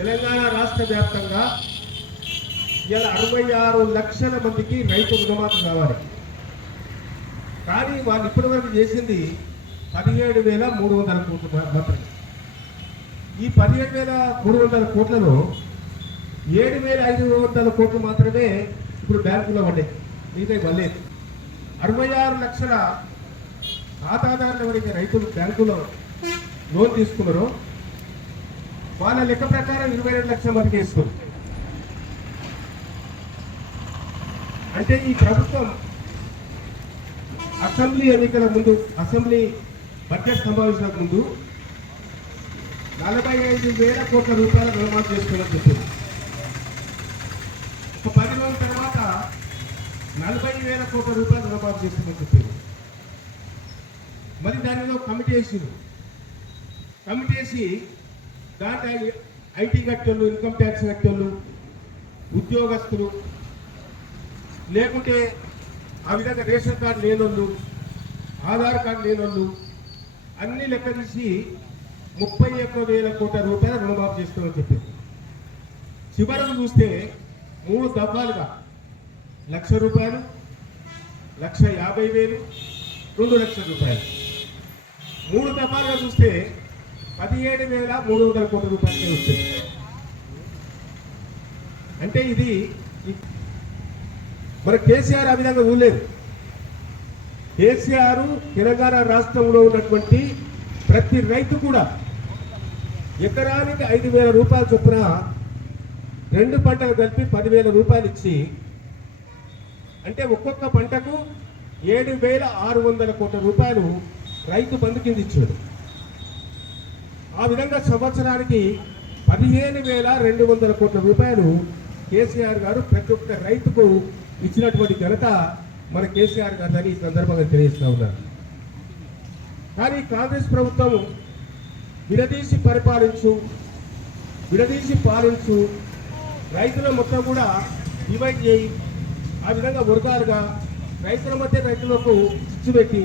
తెలంగాణ రాష్ట్ర వ్యాప్తంగా ఇలా 66 లక్షల మందికి రైతు రుణమాఫీ కావాలి. కానీ వాళ్ళు ఇప్పటివరకు చేసింది 17,300 కోట్లు మాత్రమే. ఈ 17,300 కోట్లలో 7,500 కోట్లు మాత్రమే ఇప్పుడు బ్యాంకులో పడ్డాయి. మిగతా ఇవ్వలేదు. 66 లక్షల ఖాతాదారులు ఎవరైతే రైతులు బ్యాంకులో లోన్ తీసుకున్నారో వాళ్ళ లెక్క ప్రకారం 22 లక్షల మందికి ఇస్తుంది. అంటే ఈ ప్రభుత్వం అసెంబ్లీ ఎన్నికల ముందు, అసెంబ్లీ బడ్జెట్ సమావేశాలకు ముందు 45,000 కోట్ల రూపాయల రుణమాఫీ చేస్తుందని చెప్పింది. ఒక 10 రోజుల తర్వాత 40,000 కోట్ల రూపాయల రుణమాఫీ చేస్తుందని చెప్పింది. మరి దాని మీద కమిటీ వేసింది. కమిటీ వేసి దాంట్లో ఐటీ కట్టోళ్ళు, ఇన్కమ్ ట్యాక్స్ కట్టోళ్ళు, ఉద్యోగస్తులు, లేకుంటే ఆ విధంగా రేషన్ కార్డు లేనోళ్ళు, ఆధార్ కార్డు లేనోళ్ళు అన్ని లెక్క తీసి 31,000 కోట్ల రూపాయల రుణమాఫీ చేస్తామని చెప్పింది. చివరకు చూస్తే 3 దఫాలుగా 1,00,000 రూపాయలు, 1,50,000, 2 లక్షల రూపాయలు, 3 దఫాలుగా చూస్తే 17,300 కోట్ల రూపాయలకే వస్తుంది. అంటే ఇది మరి కేసీఆర్ ఆ విధంగా ఊలేదు. కేసీఆర్ తెలంగాణ రాష్ట్రంలో ఉన్నటువంటి ప్రతి రైతు కూడా ఎకరానికి 5,000 రూపాయల చొప్పున 2 పంటలు కలిపి 10,000 రూపాయలు ఇచ్చి, అంటే ఒక్కొక్క పంటకు 7,600 కోట్ల రూపాయలు రైతు బంధు కింద ఇచ్చాడు. ఆ విధంగా సంవత్సరానికి 15,200 కోట్ల రూపాయలు కేసీఆర్ గారు ప్రతి ఒక్క రైతుకు ఇచ్చినటువంటి ఘనత మన కేసీఆర్ గారిని ఈ సందర్భంగా తెలియజేస్తా ఉన్నారు. కానీ కాంగ్రెస్ ప్రభుత్వం విడదీసి పాలించు, రైతుల మొత్తం కూడా డివైడ్ చేయి, ఆ విధంగా వర్గాలుగా రైతుల మధ్య రైతులకు చిచ్చు పెట్టి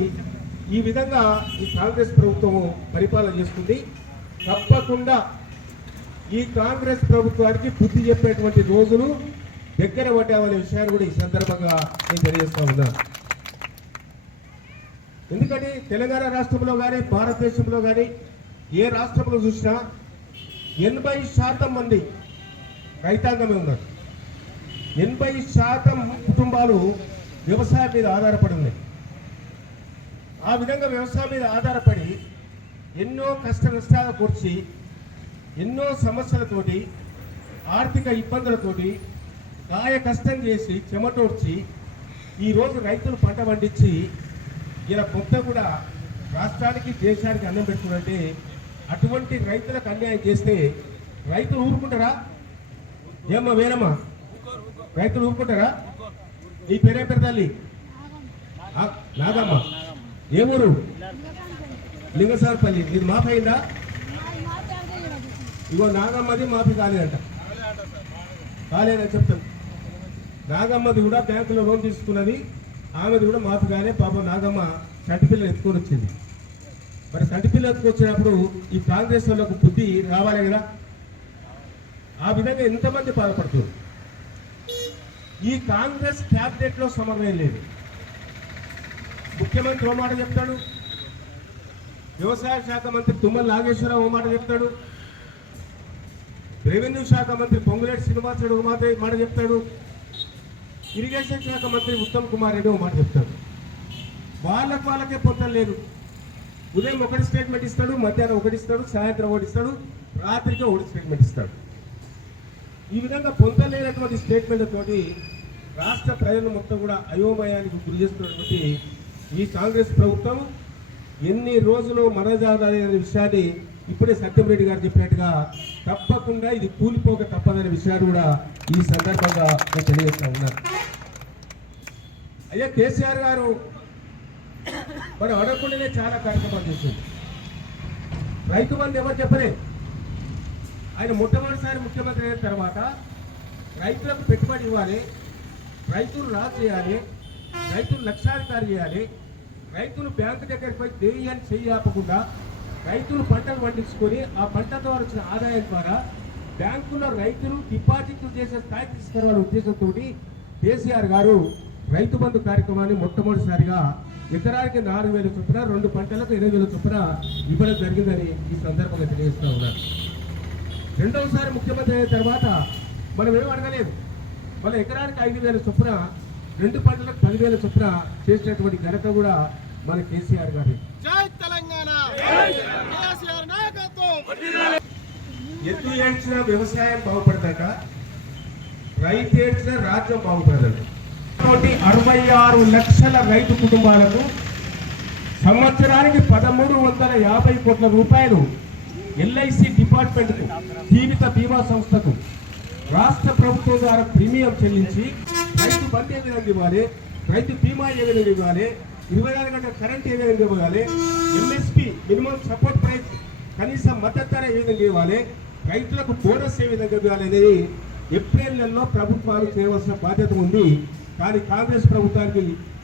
ఈ విధంగా ఈ కాంగ్రెస్ ప్రభుత్వము పరిపాలన చేస్తుంది. తప్పకుండా ఈ కాంగ్రెస్ ప్రభుత్వానికి బుద్ధి చెప్పేటువంటి రోజులు దగ్గర పడ్డామనే విషయాన్ని కూడా ఈ సందర్భంగా నేను తెలియజేస్తా ఉన్నాను. ఎందుకంటే తెలంగాణ రాష్ట్రంలో కానీ భారతదేశంలో కానీ ఏ రాష్ట్రంలో చూసినా 80% మంది రైతాంగమే ఉన్నారు. 80% కుటుంబాలు వ్యవసాయం మీద ఆధారపడి ఉన్నాయి. ఆ విధంగా వ్యవసాయం మీద ఆధారపడి ఎన్నో కష్ట నష్టాలు కూర్చి, ఎన్నో సమస్యలతోటి, ఆర్థిక ఇబ్బందులతోటి కాయ కష్టం చేసి చెమటోడ్చి ఈరోజు రైతులు పంట పండించి ఇలా మొత్తం కూడా రాష్ట్రానికి, దేశానికి అన్నం పెట్టుకుంటే అటువంటి రైతులకు అన్యాయం చేస్తే రైతులు ఊరుకుంటారా? ఏమ్మా వేరమ్మా, రైతులు ఊరుకుంటారా? ఈ పేరే తల్లి నాగమ్మ, ఏ ఊరు? లింగసారపల్లి. ఇది మాఫీ అయిందా? ఇగో నాగమ్మది మాఫీ కాలేదంట. కాలేదని చెప్తాను. నాగమ్మది కూడా బ్యాంకులో లోన్ తీసుకున్నది, ఆమెది కూడా మాఫీ కాలే. పాపం నాగమ్మ సంటి పిల్లలు ఎత్తుకొని వచ్చింది. మరి సంటి పిల్లలు ఎత్తుకొచ్చినప్పుడు ఈ కాంగ్రెస్ వాళ్ళకు బుద్ధి రావాలి కదా. ఆ విధంగా ఎంతమంది బాధపడుతున్నారు. ఈ కాంగ్రెస్ క్యాబినెట్ లో సమన్వయం లేదు. ముఖ్యమంత్రి ఓ మాట చెప్తాడు, వ్యవసాయ శాఖ మంత్రి తుమ్మల నాగేశ్వరరావు ఓ మాట చెప్తాడు, రెవెన్యూ శాఖ మంత్రి పొంగులేటి శ్రీనివాసరెడ్డి ఒక మాట చెప్తాడు, ఇరిగేషన్ శాఖ మంత్రి ఉత్తమ్ కుమార్ రెడ్డి ఒక మాట చెప్తాడు. వాళ్ళకే పొంతం లేదు. ఉదయం ఒకటి స్టేట్మెంట్ ఇస్తాడు, మధ్యాహ్నం ఒకటి ఇస్తాడు, సాయంత్రం ఒకటి ఇస్తాడు, రాత్రికి ఒకటి స్టేట్మెంట్ ఇస్తాడు. ఈ విధంగా పొంతం లేనటువంటి స్టేట్మెంట్లతోటి రాష్ట్ర ప్రజలను మొత్తం కూడా అయోమయానికి గురి చేస్తున్నటువంటి ఈ కాంగ్రెస్ ప్రభుత్వం ఎన్ని రోజులు మనజాదనే విషయాన్ని ఇప్పుడే సత్యంరెడ్డి గారు చెప్పినట్టుగా తప్పకుండా ఇది కూలిపోక తప్పదనే విషయాన్ని కూడా ఈ సందర్భంగా నేను తెలియజేస్తా ఉన్నాను. అయ్యా కేసీఆర్ గారు మరి అడగకుండానే చాలా కార్యక్రమాలు చేసింది. రైతు బంధు ఎవరు చెప్పలేదు. ఆయన మొట్టమొదటిసారి ముఖ్యమంత్రి అయిన తర్వాత రైతులకు పెట్టుబడి ఇవ్వాలి, రైతులు రాజు చేయాలి, రైతులు లక్షాధికారి చేయాలి, రైతులు బ్యాంకు దగ్గరికి పోయి దేయాన్ని చెయ్యి ఆపకుండా రైతులు పంటలు పండించుకొని ఆ పంట ద్వారా వచ్చిన ఆదాయం ద్వారా బ్యాంకులో రైతులు డిపాజిట్లు చేసే స్థాయికి తీసుకురావాలనే ఉద్దేశంతో కేసీఆర్ గారు రైతు బంధు కార్యక్రమాన్ని మొట్టమొదటిసారిగా ఎకరానికి 4,000 చొప్పున 2 పంటలకు 8,000 చొప్పున ఇవ్వడం జరిగిందని ఈ సందర్భంగా తెలియజేస్తూ ఉన్నారు. రెండవసారి ముఖ్యమంత్రి అయిన తర్వాత మనం ఏం అడగలేదు, మళ్ళీ ఎకరానికి 5,000 చొప్పున 2 పంటలకు 10,000 చొప్పున చేసినటువంటి ఘనత కూడా మన కేసీఆర్ గారి. జై తెలంగాణ, కేసీఆర్ నాయకత్వం. ఎద్దు ఏడ్చిన వ్యవసాయం బాగుపడతాక రైతు ఏడ్చిన రాజ్యం బాగుపడదు. 66 లక్షల రైతు కుటుంబాలకు సంవత్సరానికి 1,350 కోట్ల రూపాయలు ఎల్ఐసి డిపార్ట్మెంట్కు, జీవిత బీమా సంస్థకు రాష్ట్ర ప్రభుత్వం ద్వారా ప్రీమియం చెల్లించి రైతు బంధు ఏ విధంగా ఇవ్వాలి, రైతు బీమా ఏ విధంగా ఇవ్వాలి, 24 గంటల కరెంట్ ఏ విధంగా ఇవ్వాలి, ఎంఎస్పి మినిమం సపోర్ట్ ప్రైస్ కనీస మద్దతు ధర ఏ విధంగా ఇవ్వాలి, రైతులకు బోనస్ ఏ విధంగా ఇవ్వాలి అనేది ఏప్రిల్ నెలలో ప్రభుత్వాలు చేయవలసిన బాధ్యత ఉంది. కానీ కాంగ్రెస్ ప్రభుత్వానికి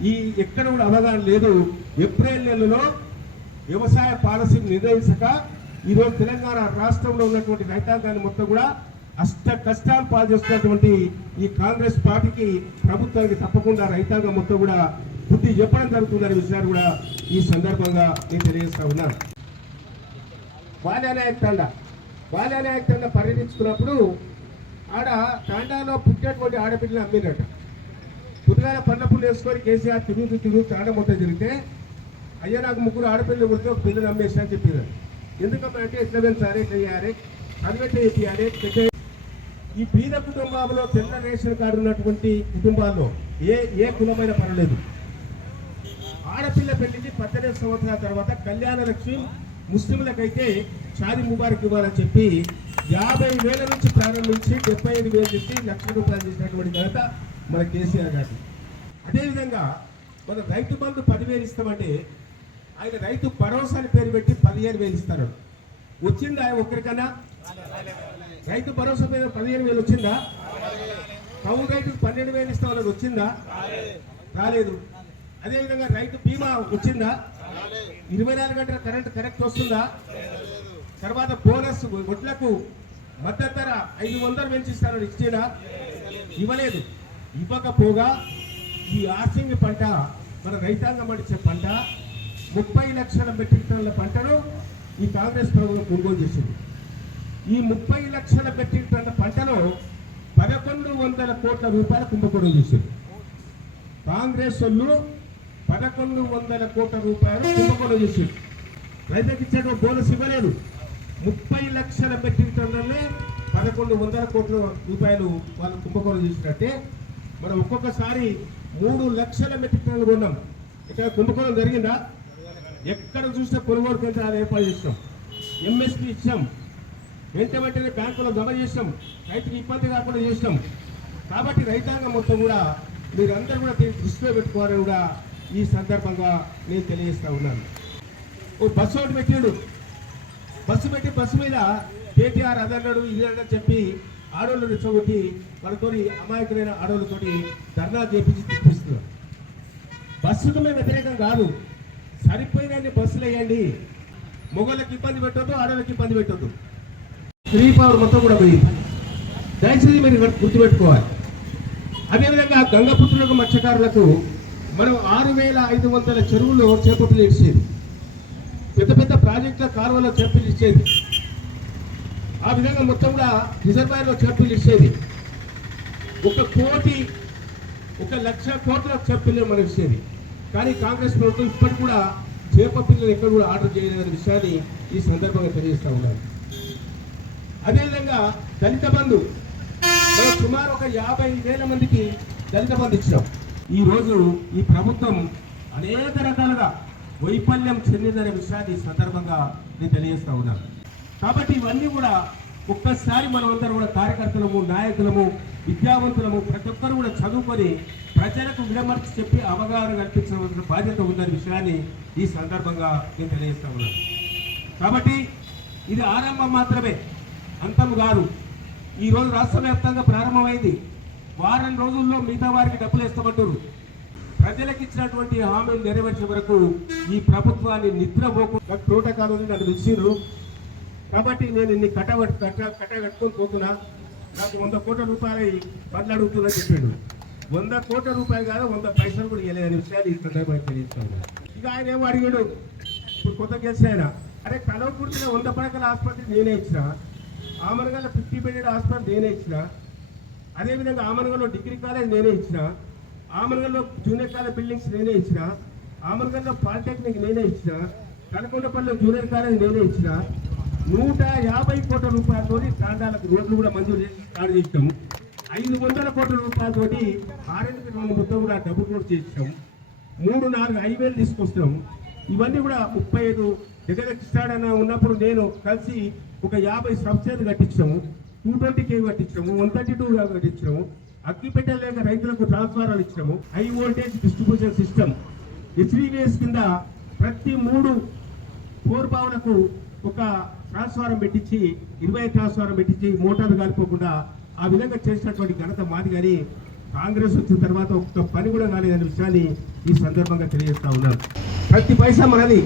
ఈ ఎక్కడ కూడా అవగాహన లేదు. ఏప్రిల్ నెలలో వ్యవసాయ పాలసీని నిర్ణయించక ఈరోజు తెలంగాణ రాష్ట్రంలో ఉన్నటువంటి రైతాంగాన్ని మొత్తం కూడా అష్ట కష్టాలు పాలు చేస్తున్నటువంటి ఈ కాంగ్రెస్ పార్టీకి, ప్రభుత్వానికి తప్పకుండా రైతాంగం మొత్తం కూడా బుద్ధి చెప్పడం జరుగుతుందనే విషయాన్ని కూడా ఈ సందర్భంగా నేను తెలియజేస్తా ఉన్నాను. బాల్యనాయక్ తండ పర్యటించుకున్నప్పుడు ఆడ తాండాలో పుట్టేటువంటి ఆడపిల్లలు అమ్మినట్ట. పుట్టుగానే పండ్ల పుల్లు వేసుకొని కేసీఆర్ తిరుగుతూ తాండ మొత్తం తిరిగితే, అయ్యా నాకు 3 ఆడపిల్లలు కొడితే ఒక పిల్లలు అమ్మేసి అని చెప్పారు. ఎందుకంటే ఎట్లా పెంచాలి, ఎట్లా చేయాలి, అన్వెట్ చేయాలి. ఈ బీద కుటుంబాల్లో తెల్ల రేషన్ కార్డు ఉన్నటువంటి కుటుంబాల్లో ఏ కులమైన పర్వాలేదు, ఆడపిల్ల పెళ్లికి 18 సంవత్సరాల తర్వాత కళ్యాణ లక్ష్మి ముస్లింలకైతే షాదీ ముబారక్ ఇవ్వాలని చెప్పి 50,000 నుంచి ప్రారంభించి 75,000 చేసి ₹1,00,000 చేసినటువంటి ఘనత మన కేసీఆర్ గారు. అదేవిధంగా మన రైతు బంధు 10,000 ఇస్తామంటే ఆయన రైతు భరోసా అని పేరు పెట్టి 15,000 ఇస్తారు. వచ్చిందా ఒక్కరికన్నా? రైతు భరోసా మీద 15,000 వచ్చిందా? కౌలు రైతుకు 12,000 ఇస్తామని వచ్చిందా? రాలేదు. అదేవిధంగా రైతు బీమా వచ్చిందా? 24 గంటల కరెంట్ కరెక్ట్ వస్తుందా? తర్వాత బోనస్ వడ్లకు మద్దతు ధర 500 పెంచిస్తారని ఇచ్చినా? ఇవ్వలేదు. ఇవ్వకపోగా ఈ యాసంగి పంట, మన రైతాంగం పండించే పంట 30 లక్షల మెట్రిక్ టన్నుల పంటను ఈ కాంగ్రెస్ ప్రభుత్వం కొనుగోలు చేసింది. ఈ 30 లక్షల మెట్రిక్ టన్నుల పంటలో 1,100 కోట్ల రూపాయల కుంభకోణం చేసింది. కాంగ్రెస్ వాళ్ళు 1,100 కోట్ల రూపాయలు కుంభకోణం చేసింది. రైతులకు ఇచ్చేట బోనస్ ఇవ్వలేదు. 30 లక్షల మెట్రిక్ టన్నులనే 1,100 కోట్ల రూపాయలు వాళ్ళు కుంభకోణం చేసినట్టే మనం ఒక్కొక్కసారి 3 లక్షల మెట్రిక్ టన్నులు కొన్నాం. ఇక్కడ కుంభకోణం జరిగిందా? ఎక్కడ చూసినా కొనుగోలు కేంద్రాలు ఏర్పాటు చేసినాం, ఎంఎస్పీ ఇచ్చాం, వెంటనే బ్యాంకులో జమ చేసినాం, రైతుకి ఇబ్బంది కాకుండా చేసినాం. కాబట్టి రైతాంగం మొత్తం కూడా మీరందరూ కూడా దీన్ని దృష్టిలో పెట్టుకోవాలని కూడా ఈ సందర్భంగా నేను తెలియజేస్తా ఉన్నాను. ఓ బస్సు ఒకటి పెట్టాడు, బస్సు మీద కేటీఆర్ అదన్నాడు ఇది అని చెప్పి ఆడోళ్ళు రెచ్చగొట్టి వాళ్ళతో అమాయకులైన ఆడోళ్ళతోటి ధర్నా చేపించి తిప్పిస్తున్నారు. బస్సుకు మేము వ్యతిరేకం కాదు, సరిపోయిన బస్సులు వేయండి, మొగళ్ళకి ఇబ్బంది పెట్టొద్దు, ఆడోళ్ళకి ఇబ్బంది పెట్టొద్దు. ఫ్రీ పవర్ మొత్తం కూడా పోయింది. దయచేసి మీరు గుర్తుపెట్టుకోవాలి. అదేవిధంగా గంగపుత్రులకు మత్స్యకారులకు మనం 6,500 చెరువుల్లో చేపట్టలు ఇచ్చేది, పెద్ద పెద్ద ప్రాజెక్టుల కాలువలో చేపలు ఇచ్చేది, ఆ విధంగా మొత్తం కూడా రిజర్వాయర్లో చేపలు ఇచ్చేది. 1,00,00,000 కోట్ల చేపలు మనకు ఇచ్చేది. కానీ కాంగ్రెస్ ప్రభుత్వం ఇప్పటికి కూడా చేప పిల్లలు ఎక్కడ కూడా ఆర్డర్ చేయలేదనే విషయాన్ని ఈ సందర్భంగా తెలియజేస్తా ఉన్నాను. అదేవిధంగా దళిత బంధు మనం సుమారు 50,000 మందికి దళిత బంధు ఇచ్చినాం. ఈరోజు ఈ ప్రభుత్వం అనేక రకాలుగా వైఫల్యం చెందిందనే విషయాన్ని ఈ సందర్భంగా నేను తెలియజేస్తా ఉన్నాను. కాబట్టి ఇవన్నీ కూడా ఒక్కసారి మనం అందరూ కూడా కార్యకర్తలము, నాయకులము, విద్యావంతులము ప్రతి ఒక్కరు కూడా చదువుకొని ప్రజలకు విడమర్చి చెప్పి అవగాహన కల్పించవలసిన బాధ్యత ఉందనే విషయాన్ని ఈ సందర్భంగా నేను తెలియజేస్తా ఉన్నాను. కాబట్టి ఇది ఆరంభం మాత్రమే, అంతం కాదు. ఈరోజు రాష్ట్ర వ్యాప్తంగా ప్రారంభమైంది. వారం రోజుల్లో మిగతా వారికి డబ్బులు ఇస్తామంటారు. ప్రజలకు ఇచ్చినటువంటి హామీలు నెరవేర్చే వరకు ఈ ప్రభుత్వాన్ని నిద్రపోకుండా ప్రోటోకాల్ నన్ను పిలిచిర్రు. కాబట్టి నేను ఇన్ని కట్టబెట్టుకొని పోతున్నా, నాకు 100 కోట్ల రూపాయలు పనులు అడుగుతున్నా చెప్పాడు. 100 కోట్ల రూపాయలు కాదు, 100 పైసలు కూడా ఇవ్వలేదని విషయాలు ఈ సందర్భంగా తెలియజేస్తాను. ఇక ఆయన ఏమో అడిగాడు, ఇప్పుడు కొత్త గెలిచి ఆయన, అరే కలవకుర్తిలో 100 పడకల ఆసుపత్రి నేనే ఇచ్చిన, ఆమనగల్లో 50 బెడెడ్ హాస్పిటల్ నేనే ఇచ్చిన, అదేవిధంగా ఆమనగల్లో డిగ్రీ కాలేజ్ నేనే ఇచ్చిన, ఆమనగల్లో జూనియర్ కాలేజ్ బిల్డింగ్స్ నేనే ఇచ్చిన, ఆమనగల్లో పాలిటెక్నిక్ నేనే ఇచ్చిన, కనకొండపల్లిలో జూనియర్ కాలేజ్ నేనే ఇచ్చిన, 150 కోట్ల రూపాయలతో తాండాలకు రోడ్లు కూడా మంజూరు చేసి స్టార్ట్ చేసాము. 500 కోట్ల రూపాయలతోటి ఆరెంజ్ రోడ్లు మొత్తం కూడా డబ్బు కూడా చేసాము. 3-4 హైవేలు తీసుకొస్తాము. ఇవన్నీ కూడా 35 దగ్గర స్టార్ట్ అన్న ఉన్నప్పుడు నేను కలిసి ఒక 50 సబ్సిడీలు కట్టించాము, 220 kV కట్టించాము, 132 కట్టించాము. అగ్గిపెట్ట లేక రైతులకు ట్రాన్స్ఫార్మర్లు ఇచ్చాము. High voltage distribution system HVS కింద ప్రతి 3 బోర్బావులకు ఒక ట్రాన్స్ఫారం పెట్టించి 20 ట్రాన్స్ఫారం పెట్టించి మోటార్లు కాలిపోకుండా ఆ విధంగా చేసినటువంటి ఘనత మాది. కానీ కాంగ్రెస్ వచ్చిన తర్వాత ఒక్క పని కూడా కాలేదనే విషయాన్ని ఈ సందర్భంగా తెలియజేస్తా ఉన్నాను. ప్రతి పైసా మనది,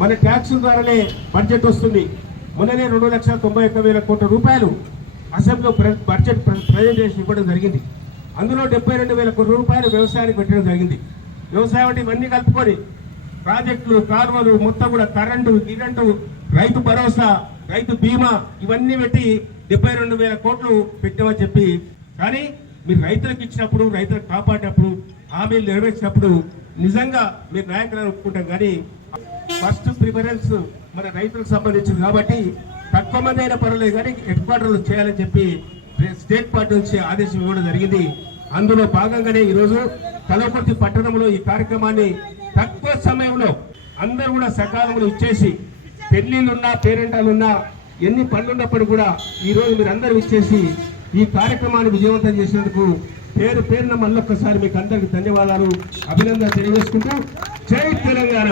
మన ట్యాక్స్ ద్వారానే బడ్జెట్ వస్తుంది. మొన్ననే 2,91,000 కోట్ల రూపాయలు అసెంబ్లీలో బడ్జెట్ ప్రజెంటేషన్ ఇవ్వడం జరిగింది. అందులో 72,000 కోట్ల రూపాయలు వ్యవసాయానికి పెట్టడం జరిగింది. వ్యవసాయం అంటే ఇవన్నీ కలుపుకొని ప్రాజెక్టులు, కాలువలు, మొత్తం కూడా కరెంటు, రైతు భరోసా, రైతు బీమా ఇవన్నీ పెట్టి 72,000 కోట్లు పెట్టామని చెప్పి, కానీ మీరు రైతులకు ఇచ్చినప్పుడు, రైతులకు కాపాడినప్పుడు, హామీలు నెరవేర్చినప్పుడు నిజంగా మీరు నాయకులను ఒప్పుకుంటాం. కానీ ఫస్ట్ ప్రిఫరెన్స్ మన రైతులకు సంబంధించింది కాబట్టి తక్కువ మంది అయినా పర్వాలేదు కానీ హెడ్ క్వార్టర్లు చేయాలని చెప్పి స్టేట్ పార్టీ నుంచి ఆదేశం ఇవ్వడం జరిగింది. అందులో భాగంగానే ఈరోజు కలవకుర్తి పట్టణంలో ఈ కార్యక్రమాన్ని తక్కువ సమయంలో అందరూ కూడా సకాలంలో ఇచ్చేసి, పెళ్లిళ్ళున్నా, పేరెంటాలున్నా, ఎన్ని పనులున్నప్పుడు కూడా ఈరోజు మీరు అందరూ ఇచ్చేసి ఈ కార్యక్రమాన్ని విజయవంతం చేసినందుకు పేరున మళ్ళొక్కసారి మీకు అందరికి ధన్యవాదాలు, అభినందన తెలియజేసుకుంటూ జై తెలంగాణ.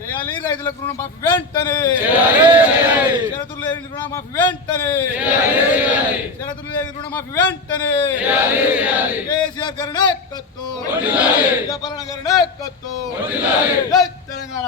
చేయాలి రైతులకు రుణమాఫీ వెంటనే, షరతులు లేని రుణమాఫీ వెంటనే, షరతులు లేని రుణమాఫీ వెంటనే. కేసీఆర్ గారి నాయకత్వం, జగన్ గారి నాయకత్వం, జై తెలంగాణ.